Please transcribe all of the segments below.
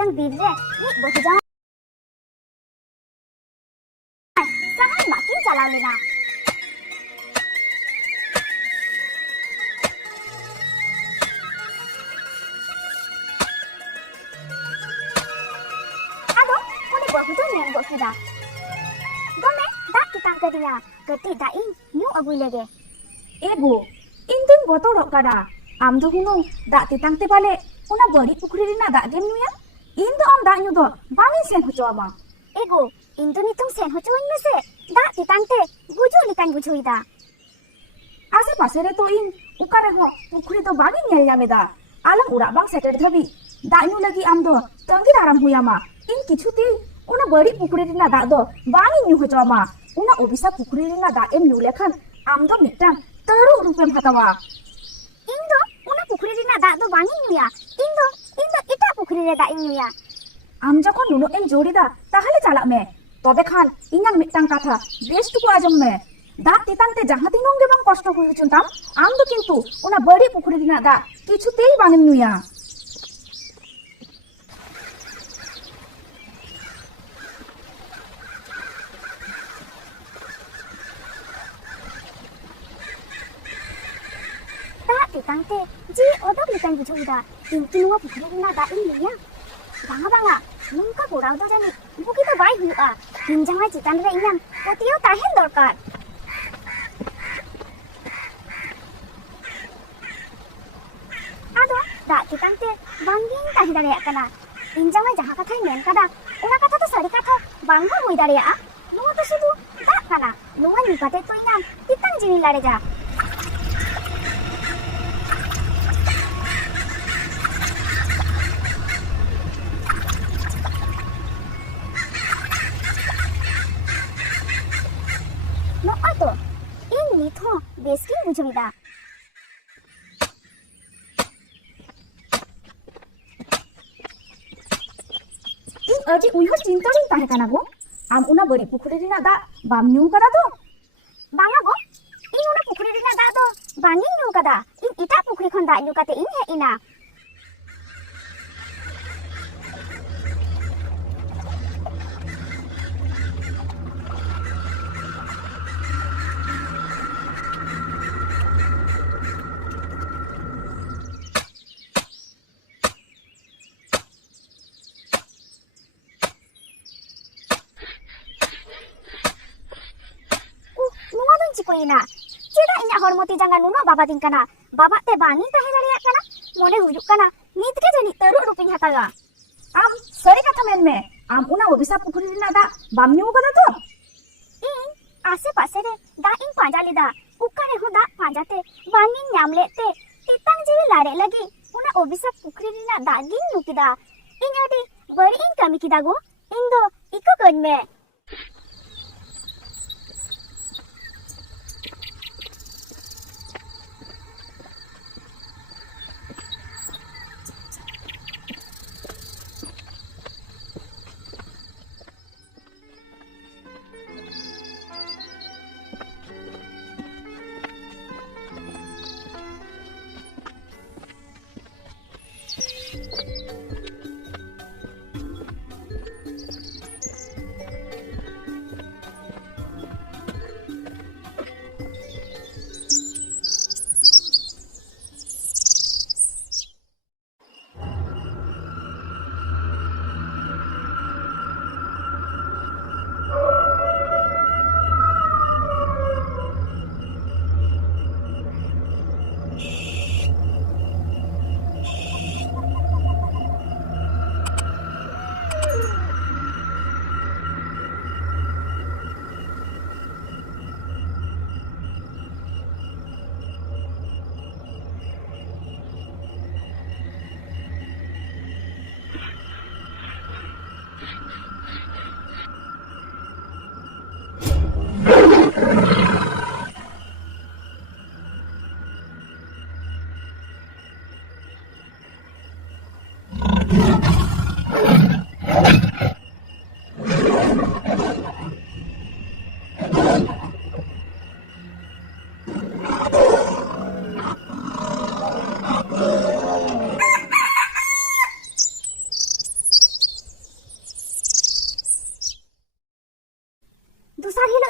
Mitang bir re ni bahu jawan sangat makin calaw lena. Ado uni bahu do nen go kida. Dome dak kitang kadinya kati da ing nyu abu lege. Ego Indin botorok kada am do hunung dak titang te pale una bari pukri rina dak gem nuya indo am dak nyu do bangin sen hocho ama Ego Indo nitung sen hocoin mese dak titang te buju likan bujui da. ase pase re to in ukare ho pukri do bangin nyel nyameda alam urak bang seter dhabi dak nyu lagi am do tangi aram huyama in kichu ti una bari pukri rina dak do bangin nyu hocho ama una obisa pukri rina dak em nyu lekhan am do mitang taru rupem hatawa Indo una pukri rina dak do bangin nyuya. Indo ita pukri re dak nyuya. am যখন Nuno M জড়িদা তাহলে চালাক মে তবে খান ইᱧᱟᱝ মিটটাং কাথা বেশ টুকু আজম মে দাগ তেতাংতে জাহাঁ তিনং গে বাং কষ্ট হুই হচুন তাম আম দো কিন্তু ওনা বড়ি পুকুরি দিনা দা কিছুতেই বাঙেন নুয়া dak titang te ji odok likan bujui da. Kintu nuwa pukri rina dak ing nyuya. Banga nungka kurang do jani buki to bai huya. Hinjangai citan re inyam potio tahen dorkar. Ado dak titang te bangin tahen dareyak kana. Hinjangai jaha kathai men kada ona katha to sari katha bang ho hui dareya. Nuwa to sudu dak kana. Nuwa nyukate to inyam titang jiwi lare ja. No'oy to ing nit ho bes king bujui da. ᱤᱧ ᱟᱹᱰᱤ ᱩᱭᱦᱟᱹᱨ ᱪᱤᱱᱛᱟᱹ ᱨᱤᱧ ᱛᱟᱦᱮᱸ ᱠᱟᱱᱟ ᱜᱚ ᱟᱢ ᱚᱱᱟ ᱵᱟᱹᱲᱤᱡ ᱯᱩᱠᱷᱨᱤ ᱨᱮᱱᱟᱜ ᱫᱟᱜ ᱵᱟᱢ ᱧᱩ ᱠᱟᱫᱟ ᱛᱚ Banga go ing ona pukri rina dak do bangin nyu kada. Ing ita pukri khon dak nyu kate ing he ina. Nuwa dong cikoina. Ceda inya hormoti jangan nuno baba ting kana. Baba te bangin tahe dareyak kana. Mone hujuk kana. Nit ke jani teruk rupin hataga. ᱟᱢ ᱥᱟᱹᱨᱤ ᱠᱟᱛᱷᱟ ᱢᱮᱱ ᱢᱮ ᱟᱢ ᱚᱱᱟ ᱚᱵᱤᱥᱟ ᱯᱩᱠᱷᱨᱤ ᱨᱮᱱᱟᱜ ᱫᱟᱜ ᱵᱟᱢ ᱧᱩ ᱠᱟᱫᱟ ᱛᱚ Ing ase pase re da ing panja lida. Ukare ho da panja te bangin nyam le te titang jiwi lare lagi. Una obisa pukri rina daging nyu kida. Ing adi bari ing kami kida go. Ing do iko kon me.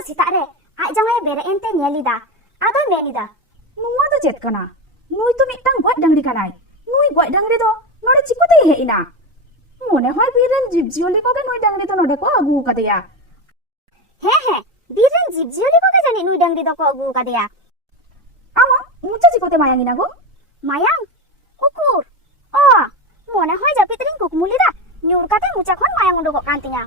सितारे आज जमाय बेरे एंते नेलिदा आदो मेलिदा नुआ दो चेत कना नुई तो मिटटांग गoj डांगरी कनाय नुई गoj डांगरी दो नोडे चिकोते हेइना मोने होय बीरेन जीव जियोली कोगे नुई डांगरी तो नोडे को अगु कदेया हे बीरेन जीव जियोली कोगे जानि नुई डांगरी दो को अगु कदेया आमा मुचा चिकोते मायांगिना गो मायांग उकुर ओ मोने होय जापितरिन कुकमुलिदा न्यूर काते मुचा खन मायांग उडुगो कांतिया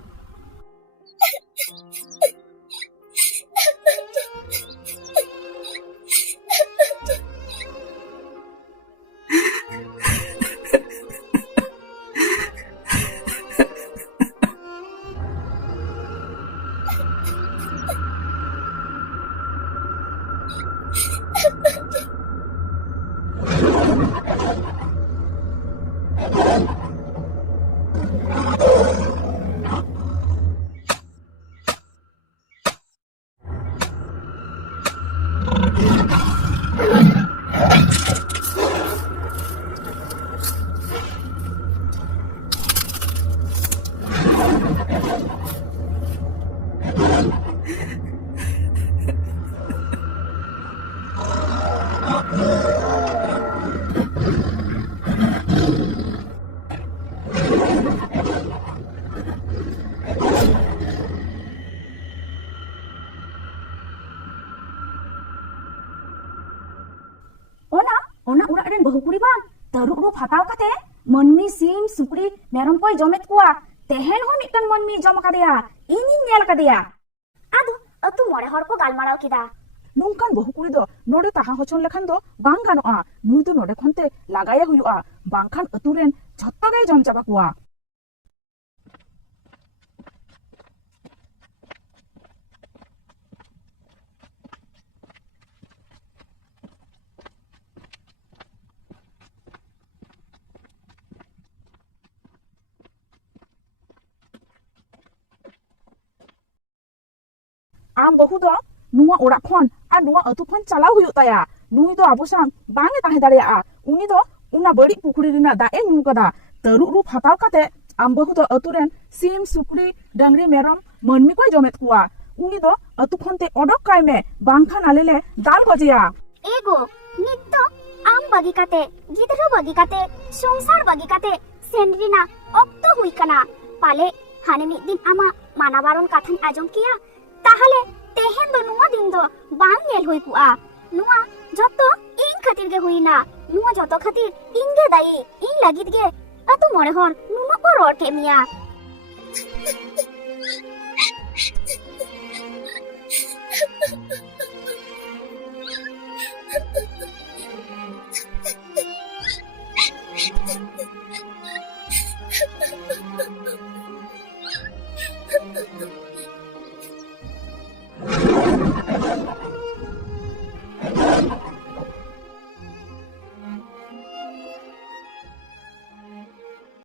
ओना उड़ा रेन बहु कुड़ी बांग तरुक रू फताव काते मनमी सीम सुकड़ी मेरम कोई जमेत कुआ तेहेन हो मिटन मनमी जम कादेया इनी नेल कादेया आदो अतु मोरे हर को गालमाराव किदा नोंकान बहु कुड़ी दो नोडे ताहा होचन लेखान दो बांग गानोआ नुई दो नोडे खनते लागाया हुयुआ बांखान अतु रेन झत्तो गे जम चाबा कुआ आम बहु दो नुआ ओड़ा खन आ नुआ अतु खन चलाव हुयु ताया नुई दो आबो साम बांगे ताहे दाड़ेया उनी दो उना बड़ी पुखड़ी रिना दा ए नु कदा तरुक रू फताव काते आम बहु दो अतु रेन सीम सुकड़ी डांगरी मेरम मनमी कोई जमेत कुआ उनी दो अतु खनते ओडक काय मे बांखान आलेले दाल गजिया एगो नित्तो आम बगी काते गिदरो बगी काते संसार बगी काते सेनरिना अक्तो हुई कना पाले हाने मिद दिन आमा माना बारन काथन आजम किया ताहले तेहेन दो नुआ दिन दो बांग नेल हुई कुआ नुआ जतो इन खातिर गे हुईना नुआ जतो खातिर इन गे दाई इन लागित गे अतु मोरे हर नुमा को रोड के मिया